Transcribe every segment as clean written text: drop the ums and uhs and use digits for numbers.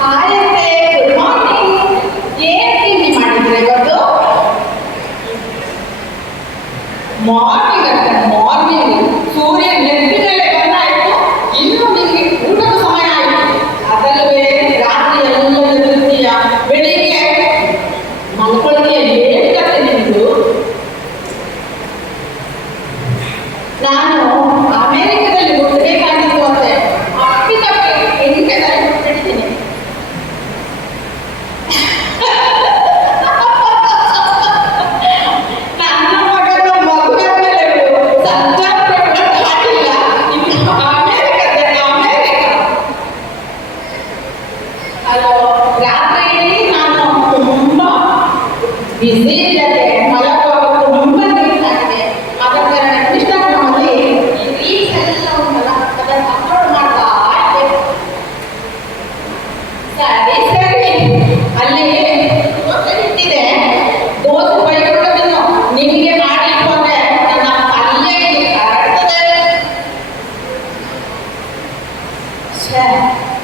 ಹಾಯತ್ತೆ, good morning. ಏನ್ ತಿಂಡಿ ಮಾಡಿದ್ರೆ ಇವತ್ತು? ಮಾರ್ನಿಂಗ್ ಅಂತ ಮಾರ್ನಿಂಗ್ ಸೂರ್ಯ ನೆತ್ತಿನಲ್ಲೇ ಬಂದಾಯ್ತು, ಇನ್ನು ನಿಮಗೆ ಊಟದ ಸಮಯ ಆಯ್ತು. ಅದಲ್ಲವೇ ರಾತ್ರಿ ಎಲ್ಲ ಎದುರ್ತೀಯ, ಬೆಳಿಗ್ಗೆ ಮಲ್ಕೊಳ್ಳಿಗೆ ಏನ್ ಕತೆ ನಿಮ್ದು? ನಾನು ಅಮೆರಿಕದಲ್ಲಿ ಹುಟ್ಟಬೇಕಾಗಿತ್ತು ಅಂತೆ, ಅಪ್ಪಿತಪ್ಪಿ ಎಂಟದಲ್ಲಿ ಹುಟ್ಟಿದ್ದೀನಿ. ನನ್ನ ಮಗನ ಮಗುವಿನ ಮೇಲೆ ಸಂಚಾರ ಕೂಡ ಹಾಕಿಲ್ಲ. ಇದು ಅಮೆರಿಕ. ಅಲ್ಲೋ, ರಾತ್ರಿ ನಾನು ತುಂಬಾ ಬಿಸಿ ಇಲ್ಲದೆ ಮಲಗುವಾಗ ತುಂಬಾ ನೀಟಾಗಿದೆ. ಆದ ಕಾರಣ ಇನ್ಸ್ಟಾಗ್ರಾಮಲ್ಲಿ ಈ ರೀಲ್ಸ್ ಎಲ್ಲ ಉಂಟಲ್ಲ, ಅದನ್ನು ಅಪ್ಲೋಡ್ ಮಾಡ್ತಾ ಇದ್ದೆ. ಸರಿ ಅಲ್ಲಿ ದೋಸೆ ಇಟ್ಟಿದೆ, ದೋಸೆ ಬೈಕೊಟ್ಟದನ್ನು ನಿಮಗೆ ಮಾಡಿ ಇಟ್ಕೊಂಡ್ರೆ ನನ್ನ ಪಲ್ಯ ಕರಡ್ತದೆ.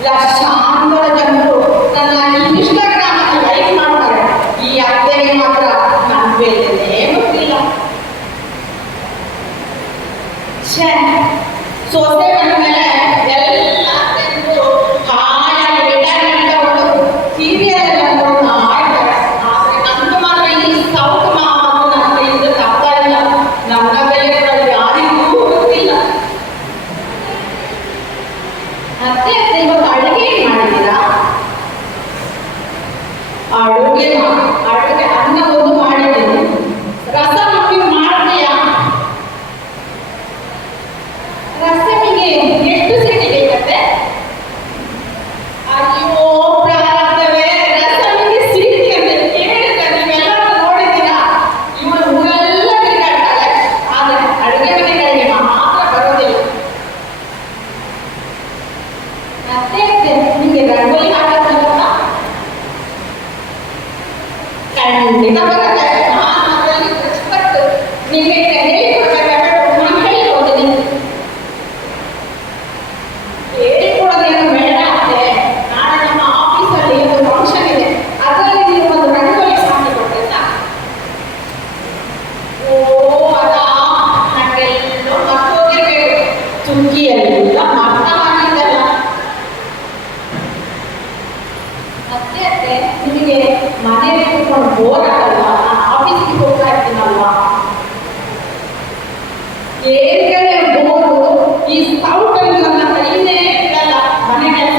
ಲಕ್ಷಾಂತರ ಜನರು ನನ್ನ ಇನ್ಸ್ಟಾಗ್ರಾಮ್ ಅಲ್ಲಿ ಲೈಕ್ ಮಾಡ್ತಾರೆ. ಈ ಅತ್ತೆಗೆ ಮಾತ್ರ ನನ್ನ ಬೆಲೆನೇ ಗೊತ್ತಿಲ್ಲ. ಸೊಸೆ ಬಂದ ಮೇಲೆ ಎಲ್ಲ ಜನರು ಹಾಯಾಗಿ ರಿಟೈರ್ಮೆಂಟ್ ತಗೊಂಡು ಸೀರಿಯಲ್ ಎಲ್ಲ ನೋಡ್ತಾ ಇರ್ತಾರೆ. ಆದ್ರೆ ನಂದು ಮಾತ್ರ ಈ ಸೌತ್ ಮಾತು ನನ್ನ ಕೈಯಿಂದ ತಪ್ತಾ ಇಲ್ಲ. ನನ್ನ ಬೆಲೆ ಯಾರಿಗೂ ಗೊತ್ತಿಲ್ಲ. ಅತ್ತೆ ಇವತ್ತು ಅಡುಗೆ ಏನ್ ಮಾಡಿದ್ದೀರಾ? ಅಡುಗೆ ಅನ್ನ ಒಂದು ಮಾಡಿದ್ದೀನಿ. ರಸಂ ನೀವು ಮಾಡ್ತೀಯಾ? ರಸಮಿಗೆ ಎಷ್ಟು ಸಿಟಿ ಬೇಕತ್ತೆ? ಅಯ್ಯೋ ಪ್ರಾರಬ್ಧವೇ, ರಸಮಿಗೆ ಸಿಟಿ ಅಂತ ಕೇಳಿದ್ರೆ ನೀವೆಲ್ಲರೂ ನೋಡಿದ್ದೀರಾ? ಇವಳು ಊರೆಲ್ಲ ತಿರುಗಾಡ್ತಾಳೆ, ಆದ್ರೆ ಅಡುಗೆ ಮನೆಗಳಿಗೆ ಮಾತ್ರ ಬರೋದಿಲ್ಲ. ಅತ್ತೆ ನಿಮಗೆ ರಂಗೋಲಿ ಹಾಕಕ್ಕೆ ಬರುತ್ತಾ? ಖಂಡಿತ ಬರುತ್ತೆ. ನಾನು ಅದರಲ್ಲಿ ಎಕ್ಸ್ಪರ್ಟ್. ನಿಮಗೆ ಹೇಳಿಕೊಡ್ಬೇಕಾದ್ರೆ ನಾನು ಹೇಳಿಕೊಡ್ತೀನಿ. ಹೇಳಿಕೊಡೋದೇನು ಬೇಡ ಅತ್ತೆ. ನಾಳೆ ನಮ್ಮ ಆಫೀಸಲ್ಲಿ ಒಂದು ಫಂಕ್ಷನ್ ಇದೆ, ಅದರಲ್ಲಿ ನೀವು ಒಂದು ರಂಗೋಲಿ ಹಾಕಿಕೊಟ್ರೆ ಸಾಕು. ಓ ಅದಾ, ನನಗೆಲ್ಲೋ ಮರ್ತೋಗಿರ್ಬೇಕು. ಚುಕ್ಕಿಯೆಲ್ಲ ಮರ್ತವಾಗಿದ್ದಲ್ಲ. ಅತ್ತೆ ನಿಮಗೆ ಮನೆಯಲ್ಲಿ ಕೂತ್ಕೊಂಡು ಬೋರ್ ಆಗಲ್ವಾ? ನಾನು ಆಫೀಸಿಗೆ ಹೋಗ್ತಾ ಇರ್ತೀನಲ್ವಾ? ಏನ್ಗಳೇ ಬೋರು, ಈ ಸೌಟಲ್ಲಿ ನನ್ನ ಕೈನೇ ಇರಲ್ಲ. ಮನೆ ಕೆಲಸ